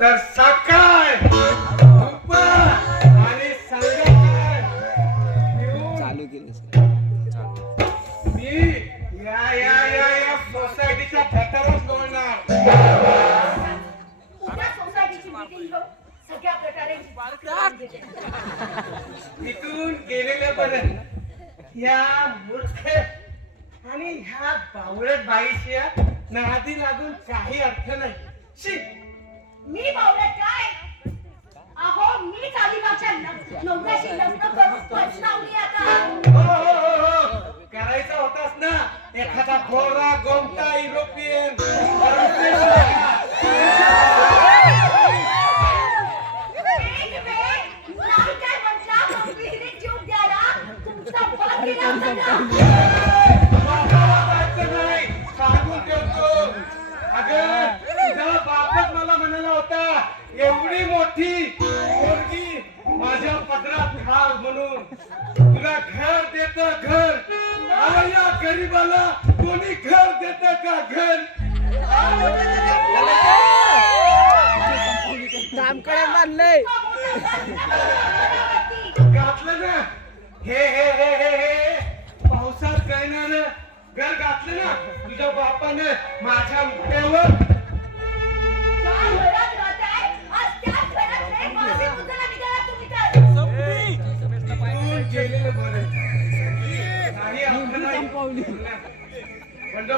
तर सकाळ आणि चालू केलं मी या या या या सोसायटीच्या इथून गेलेल्या बरं या मूर्ख आणि ह्या बावळट बाईशिया नादी लागून काही अर्थ नाही. शी! मी बावले काय? अहो मी अलिबागच्या लग- नवऱ्याशी लग्न करून पछतावली आता. हो, हो, हो, करायचा होतास ना. एखादा गोरा गोमटा युरोपियन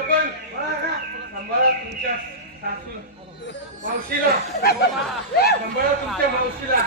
बंडोपण सांभाळा तुमच्या सासू. मावशीला. सांभाळा तुमच्या मावशीला.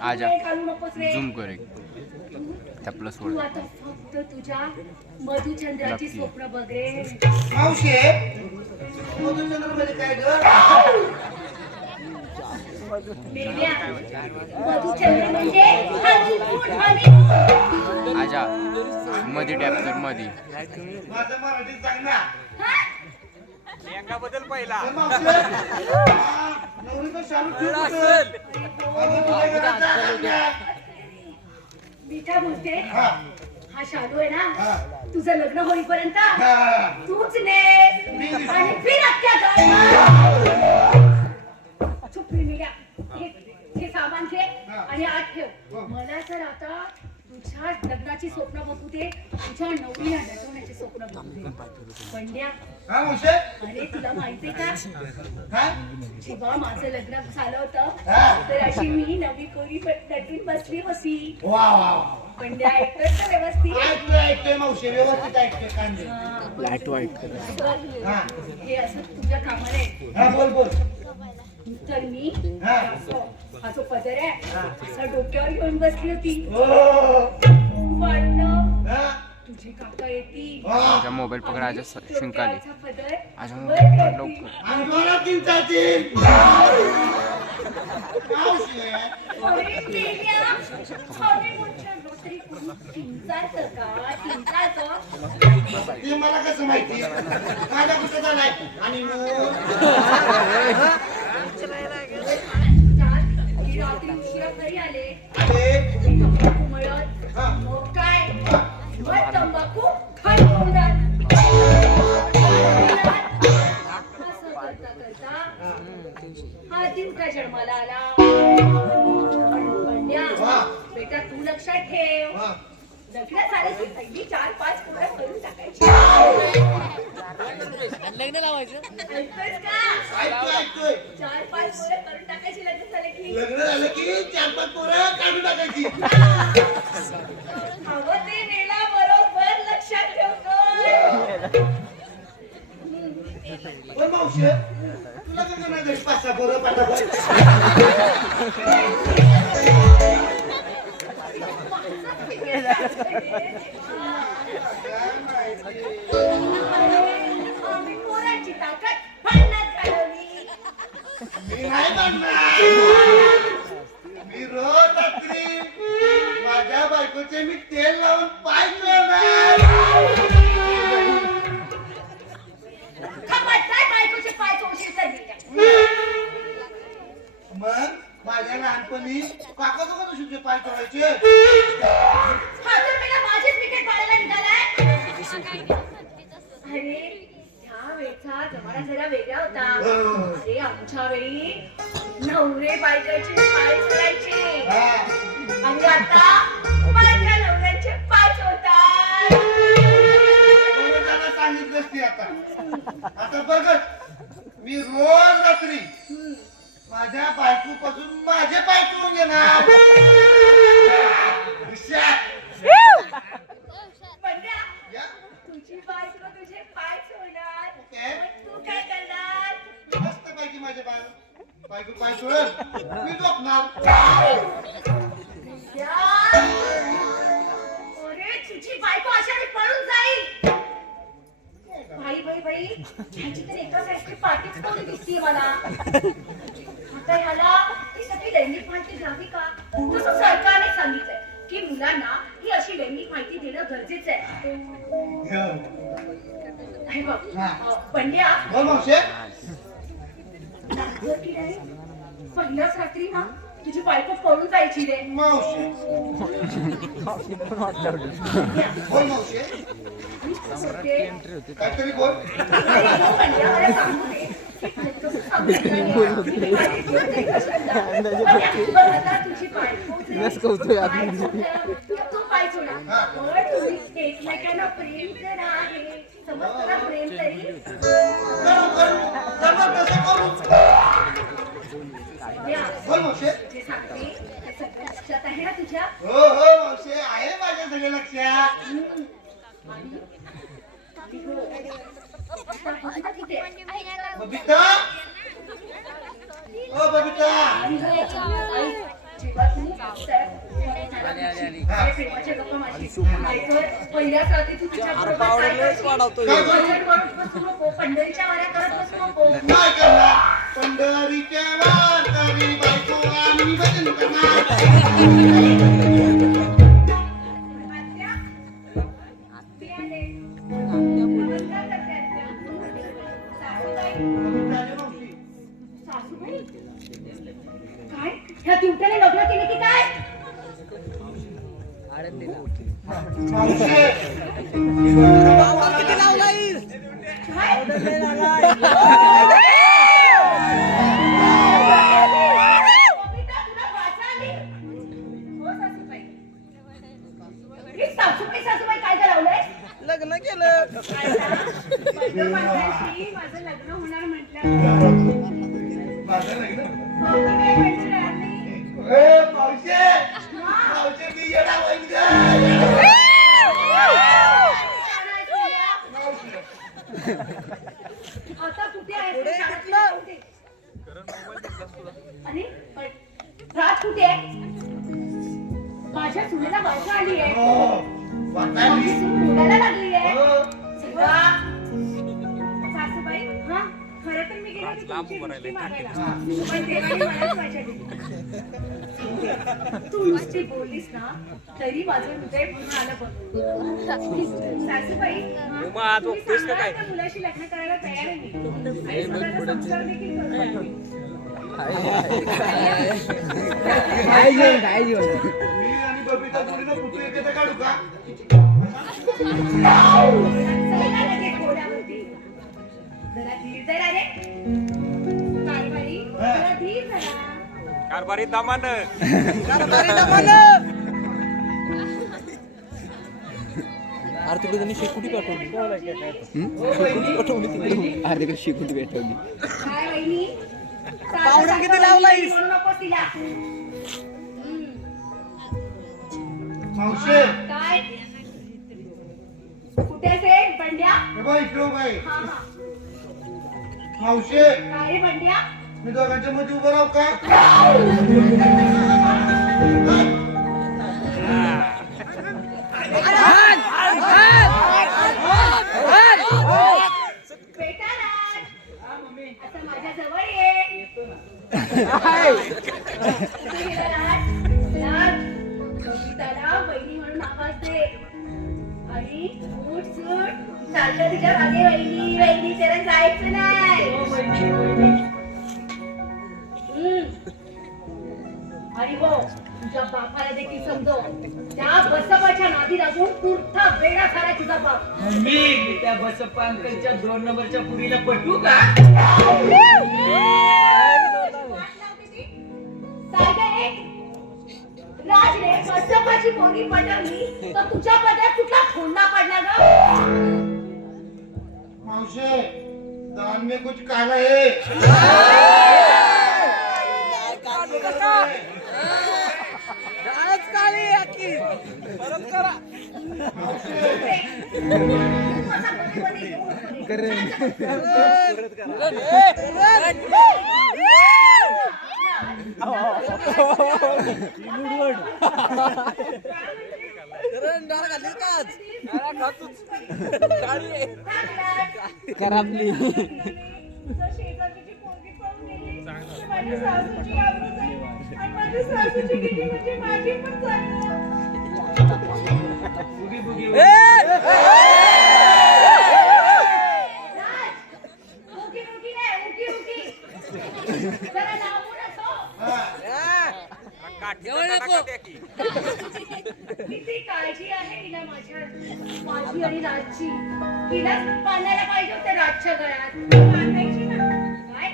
आजा. झूम कर एक त्या प्लस आता फक्त तुझ्या मधुचंद्राची. स्वप्न बघ रे मावशी मधुचंद्रमध्ये काय ग मेल्या. मधुचंद्र म्हणजे. आजा मध्ये टॅप कर मध्ये माझं सांग ना हा? हा, घरात जागा नाही. मीठा बोलते. हा, हा शालू आहे ना? हा, तुझं लग्न होईपर्यंत हा. तूच ने आणि फिर अख्ख्या चुप रे मेल्या. हे हे सामान घे आणि आत ठेव. मला तर आता तुझ्या लग्नाची स्वप्न बघू दे तुझ्या नवरीला नटवण्याची स्वप्न बघू दे पंड्या हा? अरे तुला माहितीये का? काय? जेव्हा माझं लग्न झालं होतं. हा. तर अशी मी नवी कोरी नटून बसली होती. वा, वा, वा. पंड्या ऐकत ना व्यवस्थित ऐकतोय, ऐकतोय मावशी व्यवस्थित ऐकतोय कांदे. हा. लाइट वाईट हा. हे. असं तुझ्या कामाला आहे हा बोल बोल. तर मी हा. असं- हा जो पदर आहे असा डोक्यावर घेऊन बसली होती. हो वाटलं हा, आजा मोबाईल पकड आजा आजा वर मोबाईल. लवकर मला कसं माहिती? माझा कुठं झालाय? आणि ही घरी आले. हा दिवसा जन्माला आला बेटा तू लक्षात ठेव लग्न झालं की पहिली चार पाच पोरं करून टाकायची ऐकतोयस चार पाच पोरं करून टाकायची लग्न झालं की लग्न झालं की चार पाच पोरं काढून टाकायची. हवं ते नेला बरोबर लक्षात ठेवतो पण मावशी तुला कसं नाही घरी पाच सहा पोरं पोरांची ताकद भांडणात घालवली मी नाही मी रोज रात्री माझ्या बायकोचे मी तेल लावून पाय चोळणार तुझे बायको तुझे पाय ओके. मग तू काय करणार? मस्त पैकी माझे बाय बायको पाय चोळल मी झोपणार. या. अरे तुझी बायको अशाने पळून जाईल. बाई बाई बाई. ह्याची तर एका साईडची पाठीच तेवढी दिसतीये मला. आता ह्याला ही सगळी लैंगिक माहिती द्यावी का? जसं सरकारने सांगितलंय की मुलांना ही अशी लैंगिक माहिती देणं गरजेचं आहे. हे. हा. पंड्या की नाही पहिल्याच रात्री ना तुझी बायको पळून जायची रे. आता तुझी बायको तुम्ही एकमेकांना प्रेम तर आहे. प्रेम जे सांगते ते सगळं लक्षात आहे ना तुझ्या? हो हो मावशे. आहे माझ्या सगळं लक्षात. बबिता हो बबिता? बसू नको, पंढरीच्या वाऱ्या करत बसू नको. काय करणार? पंढरीच्या वारकरी बायको आम्ही भजन करणार. लग्न केलं माझं लग्न होणार म्हटलं हो. आता कुठे आहे. आणि रात कुठे आहे माझ्या सुनेला बायको आली आहे हो, बोलायला लागली आहे हो. तेव्हा सासूबाई हा खरं तर मी गेले होते तुमची दृष्टी मागायला पण देवाने मलाच माझ्या दिली तू नुसती बोललीस ना तरी माझं हृदय पुन्हा आलं बघ सासूबाई हा, तुम्ही सांगा त्या मुलाशी लग्न करायला तयार आहे मी आणि स्वतःचा संसार देखील करतो काय घेऊन काय घेऊन मी आणि बबिता जोडीनं फोटो एकत्र काढू का कारभारी, धरा. कारभारी दमानं. अरे तिकडे त्यांनी शेकुटी पाठवली शेकुटी पाठवली तिकडे शिकून भेटवली काय वहिनी? पावडर किती लावलायस? मावशे कुठे से बंड्या? हे बघ इकडे उभा आहे. हा हा. मावशे काय रे बंड्या? मी दोघांच्या मध्ये उभं राहू का? बेटा राज आता माझ्या जवळ ये समजव त्या बसपाच्या नादी लागून पुरता वेळा खरा तुझा बाप. मी त्या बसप्पा अंकलच्या दोन नंबरच्या पुरीला पटवू का? राज रे बसपाची पोरी पटवली तर तुझ्या पदरात कुठला खोंडा पडला ग? मावशे दान में कुछ काला है. तर माझ्या सासूची आबरू जाईल. आणि माझ्या सासूची गेली म्हणजे माझी पण जाईल. किती काळजी आहे तिला माझ्या माझी आणि राजची तिला बांधायला पाहिजे होते राजच्या गळ्यात बांधायची ना काय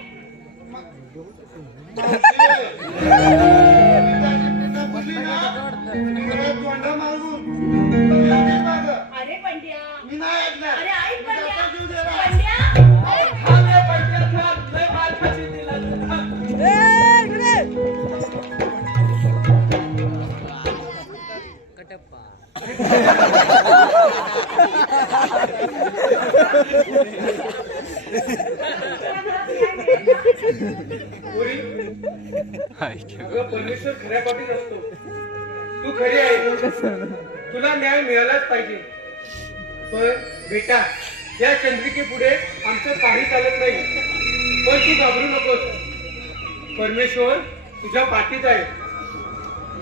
तुला न्याय मिळालाच पाहिजे. पण बेटा या चंद्रिके पुढे आमचं काही चालत नाही. पण तू घाबरू नकोस. परमेश्वर तुझ्या पाठीत आहे.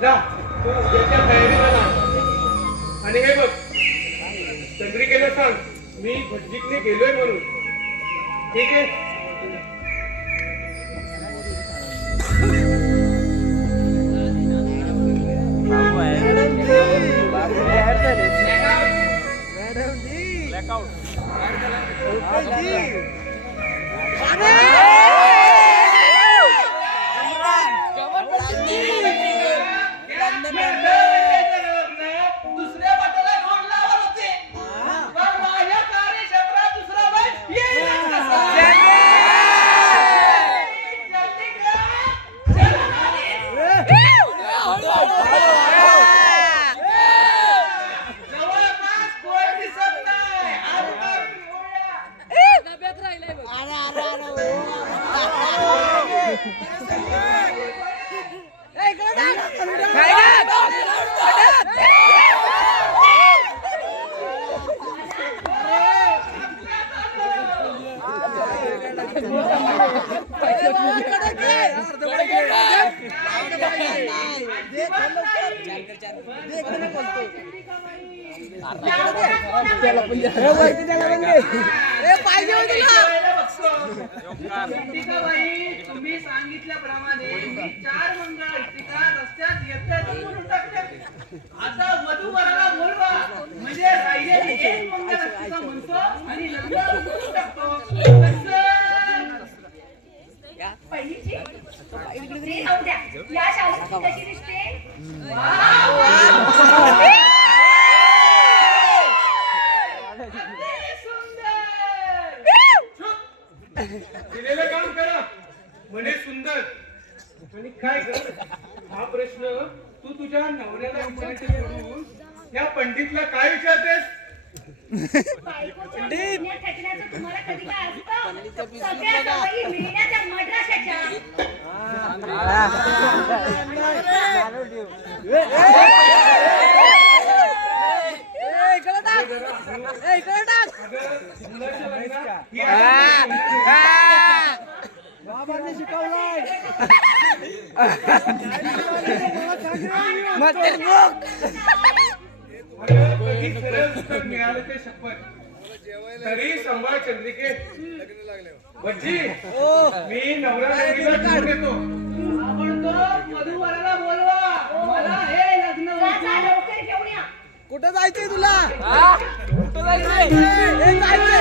जा तू उद्याच्या तयारीला लाग आणि हे बघ चंद्रिकेला सांग मी भटजीकने गेलोय म्हणून. ठीक आहे? ব্যাকআউট আমরা चार मंगळ टीका रस्त्यात येतात म्हणून टाकते. आता वधूवराला बोलवा म्हणजे राहिलेली एक मंगळ टीका म्हणतो आणि नंतर उचलून टाकतो? पहिलीची ती राहू द्या या शाळेत कशी दिसते अगदी सुंदर दिलेलं काम करा म्हणे सुंदर आणि काय कर हा प्रश्न तू तुझ्या नवऱ्याला विचारते या पंडितला काय विचारतेस बायकोच्या बोलण्या मिळालं ते शपथ तरी संभाळ चंद्रिके. भज्जी मी नवरा नवरीला घेऊन येतो. आपण तो वधूवराला बोलवा मला हे? लग्न जा, जा, उरकून लवकर घेऊन या कुठं जायचंय? तुला कुठं जायचंय? हे जायचंय?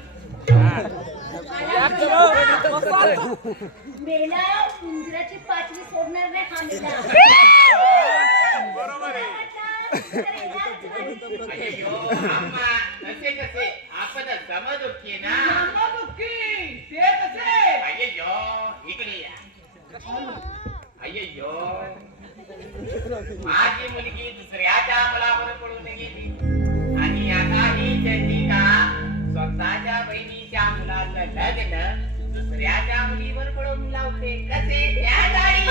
मेला उंदराची पाचवी सोडणार नाही हा अय्यो माझी मुलगी दुसऱ्याच्या मुलावर पडून गेली आणि आता ही चंडिका स्वतःच्या मुलाचं लग्न दुसऱ्याच्या मुलीवर पडून लावते. कसे? त्या दाढी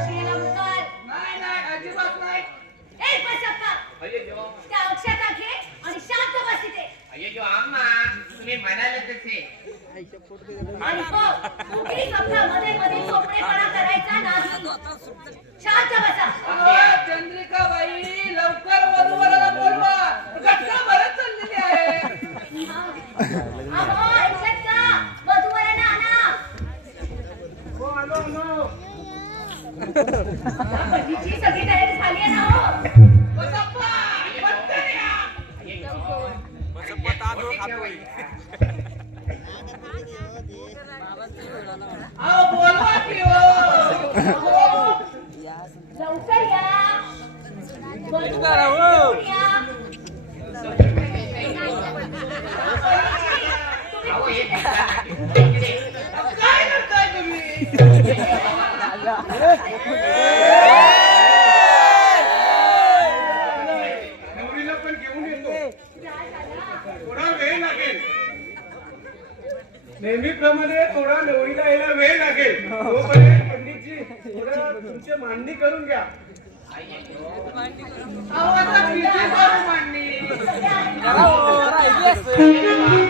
नाही नाही अजिबात नाही. अय्यो अय्यो अम्मा तुम्ही म्हणाल तसे. शांत बसा. अहो, चंद्रिका बाई लवकर वधूवराला बोलवा. भरत चाललेली आहे अहो, ऐकत का? वधूवरांना आणा. हो आलो आलो हिची सगळी तयारी झाली आहे ना नवरीला पण घेऊन येतो थोडा वेळ लागेल नेहमीप्रमाणे थोडा नवरीला यायला वेळ लागेल तोपर्यंत पंडितजी थोडं तुमची मांडणी करून घ्या मांडणी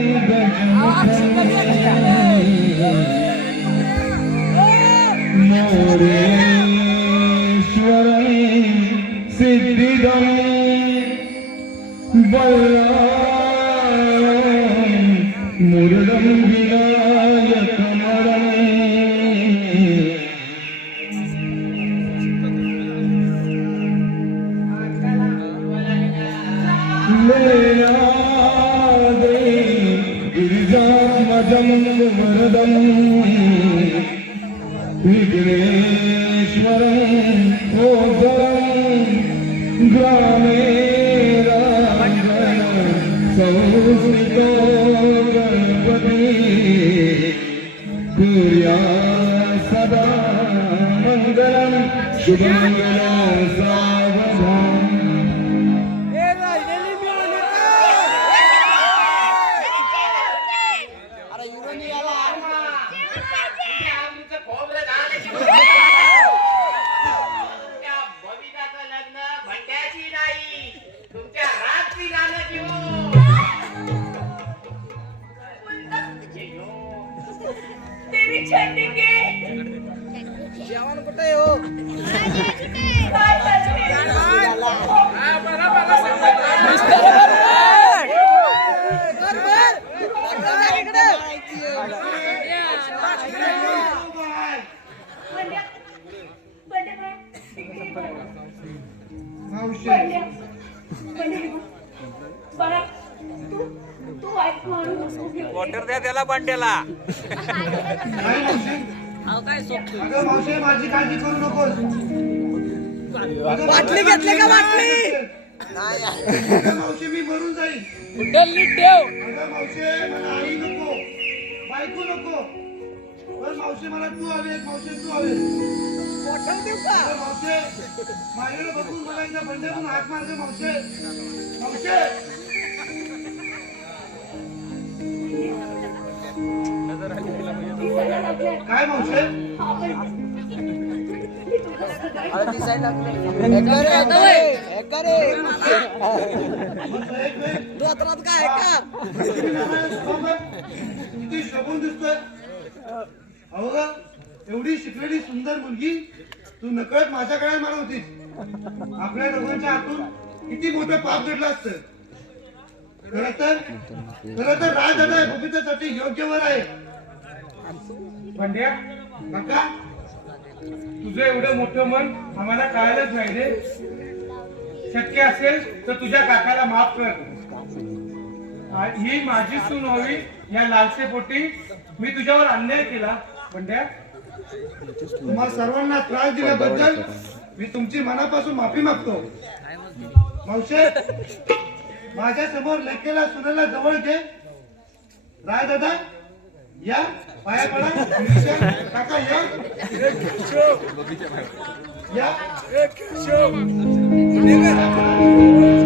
ยังจะขอ वॉटर द्या त्याला माझी काळजी करू नकोस. अगं, बाटली घेतली का बाटली? मावशी मी मरून जाईल ठेव. मावशी मला आई नको. बायको नको. पण मावशी मला तू हवे मावशी तू हवे. मावशी माझ्याकडे बघून मला एकदा बंड्यातून हात मारते मावशी. मावशी काय का शोभून दिसतोय. ग, एवढी शिकलेली सुंदर मुलगी तू नकळत माझ्याकडे मारत होतीस. आपल्या दोघांच्या हातून किती मोठं पाप घडलं असतं. खर तर खर तर राजदादा बबितासाठी योग्य वर आहे. पंड्या काका तुझं एवढं मोठं मन आम्हाला कळायलाच नाही रे. शक्य असेल तर तुझ्या काकाला माफ कर. ही माझी सून व्हावी या लालसेपोटी मी तुझ्यावर अन्याय केला. पंड्या तुम्हा सर्वांना त्रास दिल्याबद्दल मी तुमची मनापासून माफी मागतो. मावशे माझ्यासमोर लेखेला सुनेला जवळ घे. राय दादा या पाया पडा. काका या. या.